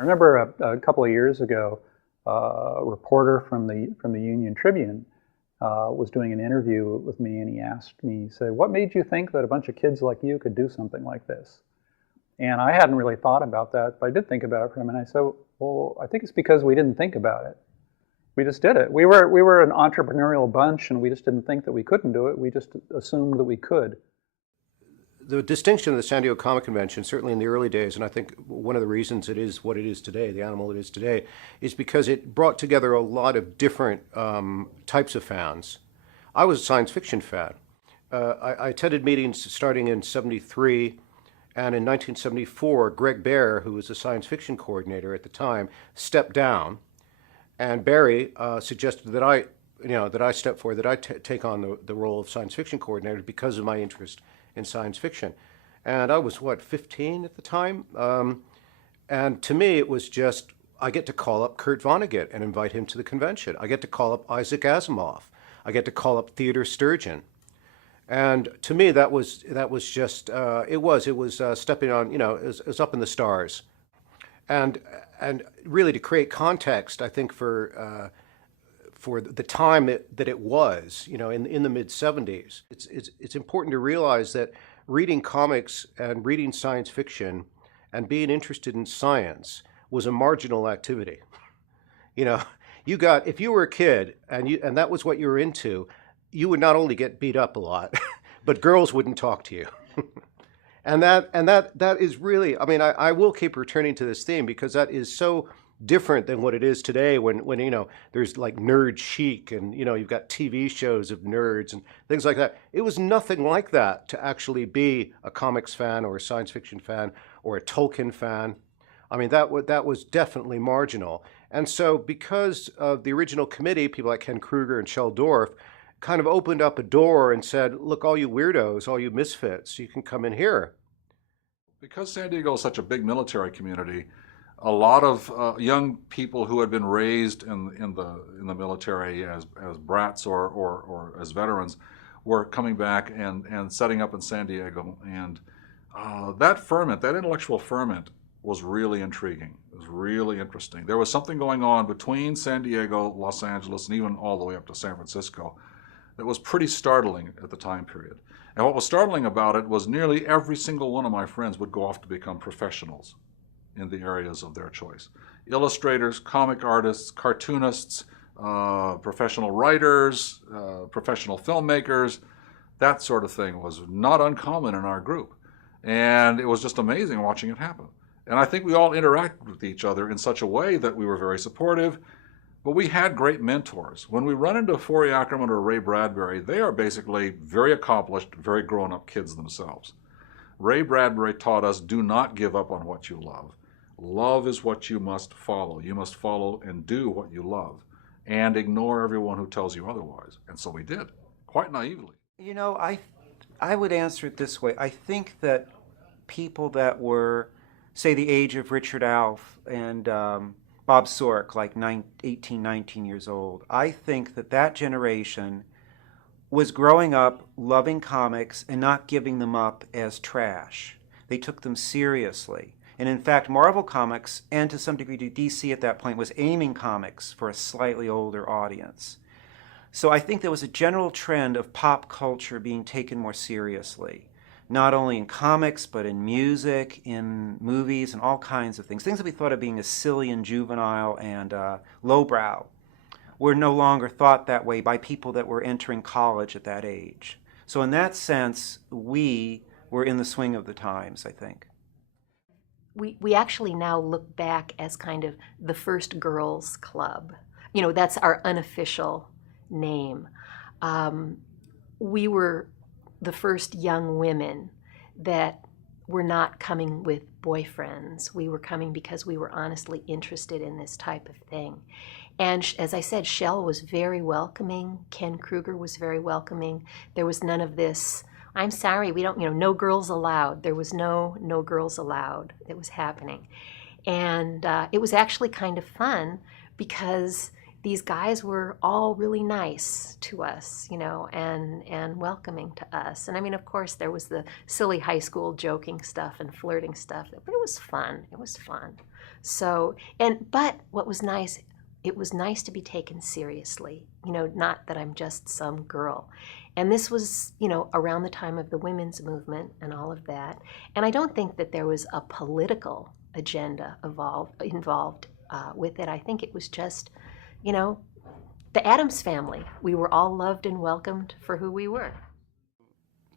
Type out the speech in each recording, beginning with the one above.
I remember a couple of years ago, a reporter from the Union Tribune was doing an interview with me, and he asked me, he said, "What made you think that a bunch of kids like you could do something like this?" And I hadn't really thought about that, but I did think about it for him, and I said, "Well, I think it's because we didn't think about it. We just did it. We were an entrepreneurial bunch, and we just didn't think that we couldn't do it. We just assumed that we could." The distinction of the San Diego Comic Convention, certainly in the early days, and I think one of the reasons it is what it is today, the animal it is today, is because it brought together a lot of different types of fans. I was a science fiction fan. I attended meetings starting in '73, and in 1974, Greg Bear, who was a science fiction coordinator at the time, stepped down, and Barry suggested that I step forward, that I take on the role of science fiction coordinator because of my interest in science fiction. And I was, 15 at the time? And to me, it was just, I get to call up Kurt Vonnegut and invite him to the convention. I get to call up Isaac Asimov. I get to call up Theodore Sturgeon. And to me, that was just, it was stepping on, it was up in the stars. And really to create context, I think for the time that it was, in the mid-'70s. It's important to realize that reading comics and reading science fiction and being interested in science was a marginal activity. If you were a kid and that was what you were into, you would not only get beat up a lot, but girls wouldn't talk to you. And that is really, I will keep returning to this theme because that is so different than what it is today when there's like nerd chic and you've got TV shows of nerds and things like that. It was nothing like that to actually be a comics fan or a science fiction fan or a Tolkien fan. That was definitely marginal. And so because of the original committee, people like Ken Kruger and Shel Dorf kind of opened up a door and said, look, all you weirdos, all you misfits, you can come in here. Because San Diego is such a big military community, a lot of young people who had been raised in the military as brats or as veterans were coming back and setting up in San Diego, and that intellectual ferment was really intriguing. It was really interesting. There was something going on between San Diego, Los Angeles, and even all the way up to San Francisco that was pretty startling at the time period. And what was startling about it was nearly every single one of my friends would go off to become professionals in the areas of their choice. Illustrators, comic artists, cartoonists, professional writers, professional filmmakers, that sort of thing was not uncommon in our group. And it was just amazing watching it happen. And I think we all interacted with each other in such a way that we were very supportive, but we had great mentors. When we run into Forey Ackerman or Ray Bradbury, they are basically very accomplished, very grown-up kids themselves. Ray Bradbury taught us, do not give up on what you love. Love is what you must follow. You must follow and do what you love and ignore everyone who tells you otherwise. And so we did, quite naively. I would answer it this way. I think that people that were, say, the age of Richard Alf and Bob Sork, like 18, 19 years old, I think that generation was growing up loving comics and not giving them up as trash. They took them seriously. And in fact, Marvel Comics, and to some degree DC at that point, was aiming comics for a slightly older audience. So I think there was a general trend of pop culture being taken more seriously, not only in comics, but in music, in movies, and all kinds of things. Things that we thought of being as silly and juvenile and lowbrow were no longer thought that way by people that were entering college at that age. So in that sense, we were in the swing of the times, I think. We actually now look back as kind of the first girls club. That's our unofficial name. We were the first young women that were not coming with boyfriends. We were coming because we were honestly interested in this type of thing. And as I said, Shel was very welcoming. Ken Kruger was very welcoming. There was none of this, I'm sorry, we don't, no girls allowed. There was no girls allowed that was happening. And it was actually kind of fun because these guys were all really nice to us, and welcoming to us. And of course, there was the silly high school joking stuff and flirting stuff, but it was fun. It was fun. So, but what was nice, it was nice to be taken seriously, not that I'm just some girl. And this was, around the time of the women's movement and all of that. And I don't think that there was a political agenda involved with it. I think it was just, the Addams family. We were all loved and welcomed for who we were.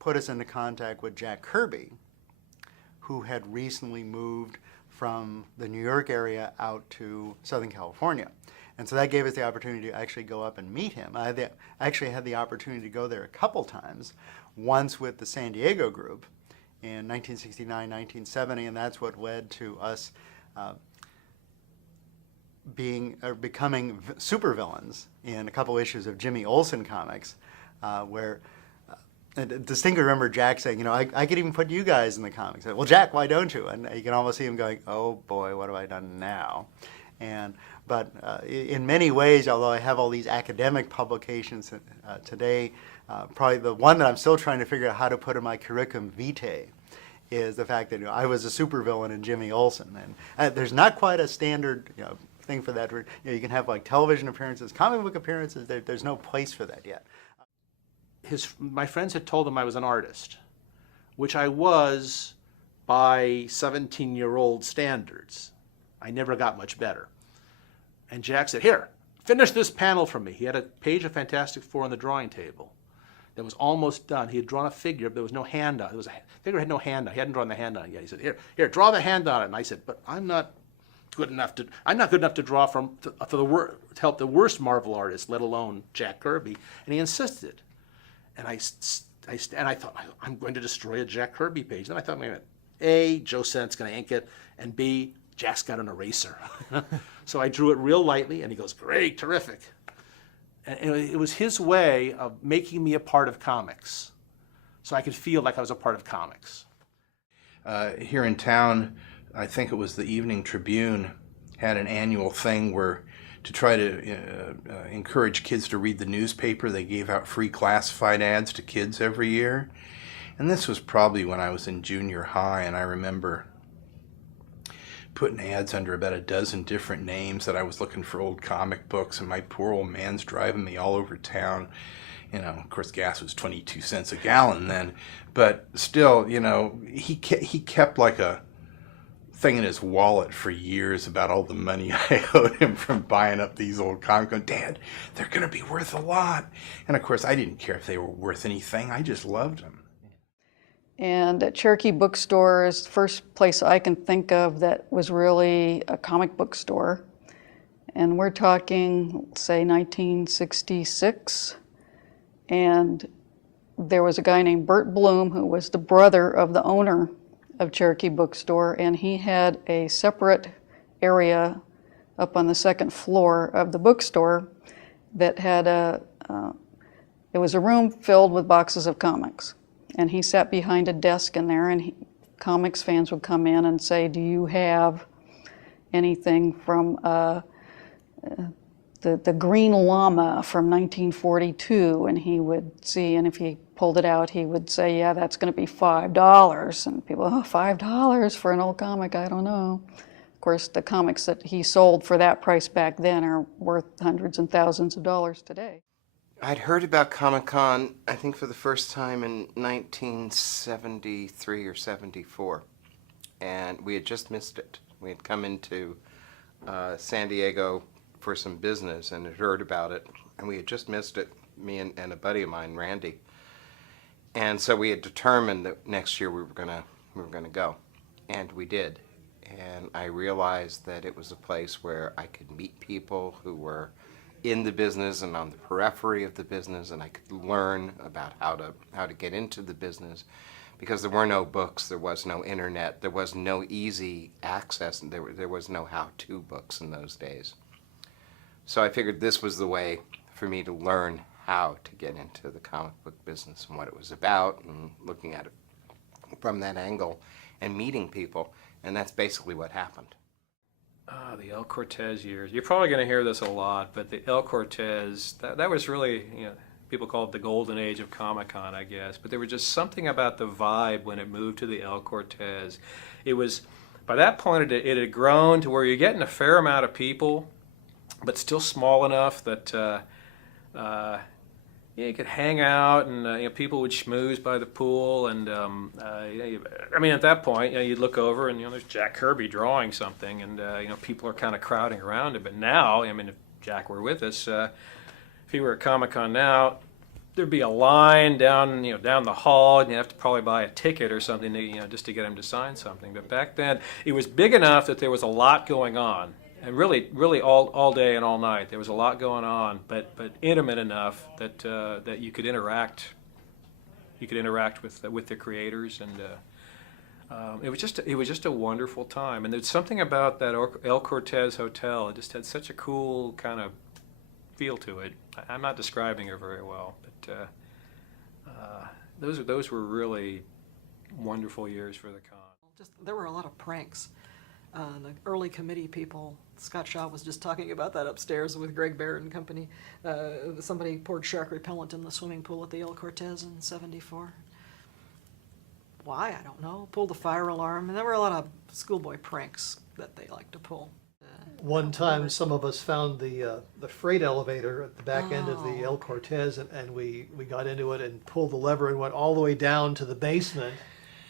Put us into contact with Jack Kirby, who had recently moved from the New York area out to Southern California. And so that gave us the opportunity to actually go up and meet him. I actually had the opportunity to go there a couple times, once with the San Diego group in 1969, 1970, and that's what led to us becoming supervillains in a couple issues of Jimmy Olsen comics, where I distinctly remember Jack saying, I could even put you guys in the comics. Well, Jack, why don't you? And you can almost see him going, oh boy, what have I done now? But in many ways, although I have all these academic publications today, probably the one that I'm still trying to figure out how to put in my curriculum vitae is the fact that I was a supervillain in Jimmy Olsen. And there's not quite a standard thing for that. You can have like television appearances, comic book appearances. There's no place for that yet. My friends had told him I was an artist, which I was by 17-year-old standards. I never got much better. And Jack said, here, finish this panel for me. He had a page of Fantastic Four on the drawing table that was almost done. He had drawn a figure, but there was no hand on it. The figure had no hand on it. He hadn't drawn the hand on it yet. He said, here, draw the hand on it. And I said, but I'm not good enough to draw to help the worst Marvel artist, let alone Jack Kirby. And he insisted. And I thought, I'm going to destroy a Jack Kirby page. Then I thought, wait a minute, A, Joe Sennet's going to ink it, and B, Jack's got an eraser. So I drew it real lightly, and he goes, great, terrific. And it was his way of making me a part of comics, so I could feel like I was a part of comics. Here in town, I think it was the Evening Tribune had an annual thing where to try to encourage kids to read the newspaper, they gave out free classified ads to kids every year. And this was probably when I was in junior high, and I remember putting ads under about a dozen different names that I was looking for old comic books, and my poor old man's driving me all over town. Of course, gas was 22 cents a gallon then, but still, he kept like a thing in his wallet for years about all the money I owed him from buying up these old comics. Going, Dad, they're going to be worth a lot. And of course, I didn't care if they were worth anything. I just loved them. And at Cherokee Bookstore is the first place I can think of that was really a comic book store. And we're talking, say, 1966. And there was a guy named Bert Bloom who was the brother of the owner of Cherokee Bookstore, and he had a separate area up on the second floor of the bookstore that had it was a room filled with boxes of comics. And he sat behind a desk in there, and comics fans would come in and say, do you have anything from the Green Llama from 1942? And he would see, and if he pulled it out, he would say, yeah, that's going to be $5. And people, oh, $5 for an old comic, I don't know. Of course, the comics that he sold for that price back then are worth hundreds and thousands of dollars today. I'd heard about Comic-Con, I think, for the first time in 1973 or 74, and we had just missed it. We had come into San Diego for some business and had heard about it, and we had just missed it, me and a buddy of mine, Randy. And so we had determined that next year we were gonna go, and we did. And I realized that it was a place where I could meet people who were in the business and on the periphery of the business, and I could learn about how to get into the business, because there were no books, there was no internet, there was no easy access, and there was no how-to books in those days. So I figured this was the way for me to learn how to get into the comic book business and what it was about, and looking at it from that angle and meeting people, and that's basically what happened. The El Cortez years. You're probably going to hear this a lot, but the El Cortez, that was really, people call it the golden age of Comic-Con, I guess, but there was just something about the vibe when it moved to the El Cortez. It was, by that point it had grown to where you're getting a fair amount of people, but still small enough that you could hang out, and people would schmooze by the pool, and I mean, at that point, you'd look over, and there's Jack Kirby drawing something, and people are kind of crowding around it. But now, I mean, if Jack were with us, if he were at Comic-Con now, there'd be a line down the hall, and you have to probably buy a ticket or something to, just to get him to sign something. But back then, it was big enough that there was a lot going on. And really all day and all night, there was a lot going on, but intimate enough that that you could interact with the creators, and it was just a wonderful time. And there's something about that El Cortez Hotel. It just had such a cool kind of feel to it. I'm not describing it very well, but those were really wonderful years for the con. There were a lot of pranks. The early committee people, Scott Shaw was just talking about that upstairs with Greg Barrett and company. Somebody poured shark repellent in the swimming pool at the El Cortez in '74. Why? I don't know. Pulled the fire alarm. And there were a lot of schoolboy pranks that they liked to pull. One time, some of us found the freight elevator at the back end of the El Cortez, and we got into it and pulled the lever and went all the way down to the basement.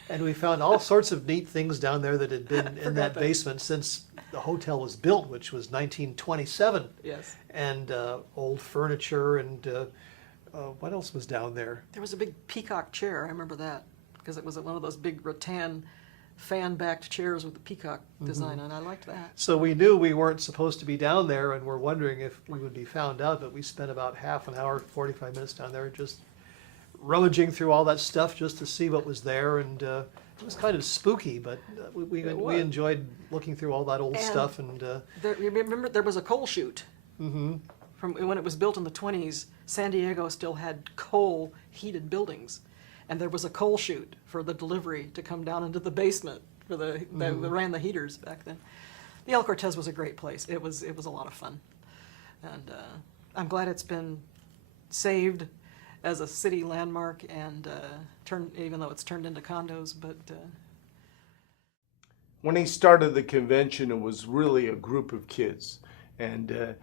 And we found all sorts of neat things down there that had been in that basement since the hotel was built, which was 1927. Yes. And old furniture, and what else was down there? There was a big peacock chair. I remember that because it was one of those big rattan fan-backed chairs with the peacock design, and I liked that. So we knew we weren't supposed to be down there, and we're wondering if we would be found out, but we spent about half an hour, 45 minutes down there just rummaging through all that stuff just to see what was there, and it was kind of spooky, but we enjoyed looking through all that old stuff. And remember, there was a coal chute. From when it was built in the 20s. San Diego still had coal-heated buildings, and there was a coal chute for the delivery to come down into the basement for that ran the heaters back then. The El Cortez was a great place. It was a lot of fun, and I'm glad it's been saved as a city landmark, and even though it's turned into condos, but when he started the convention, it was really a group of kids, and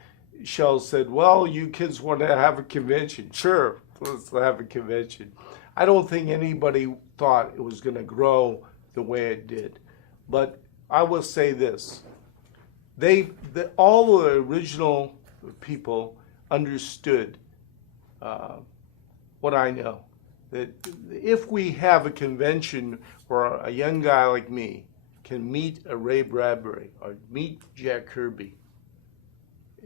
Shell said, "Well, you kids want to have a convention? Sure, let's have a convention." I don't think anybody thought it was going to grow the way it did, but I will say this: all the original people understood what I know, that if we have a convention where a young guy like me can meet a Ray Bradbury or meet Jack Kirby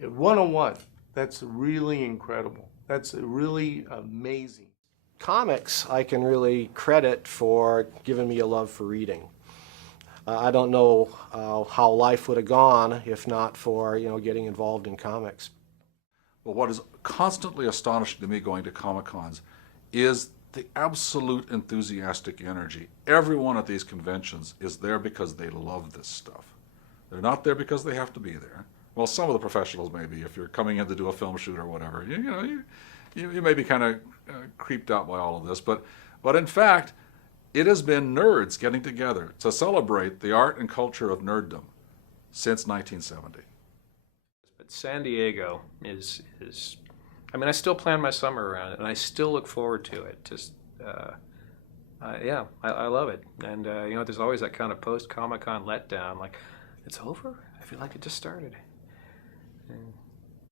one-on-one, that's really incredible. That's really amazing. Comics I can really credit for giving me a love for reading. I don't know how life would have gone if not for getting involved in comics. Well, what is constantly astonishing to me going to Comic-Cons is the absolute enthusiastic energy. Everyone at these conventions is there because they love this stuff. They're not there because they have to be there. Well, some of the professionals may be. If you're coming in to do a film shoot or whatever, you may be kind of creeped out by all of this. But in fact, it has been nerds getting together to celebrate the art and culture of nerddom since 1970. But San Diego is I mean, I still plan my summer around it, and I still look forward to it. Just, yeah, I love it. And, there's always that kind of post-Comic-Con letdown, like, it's over? I feel like it just started.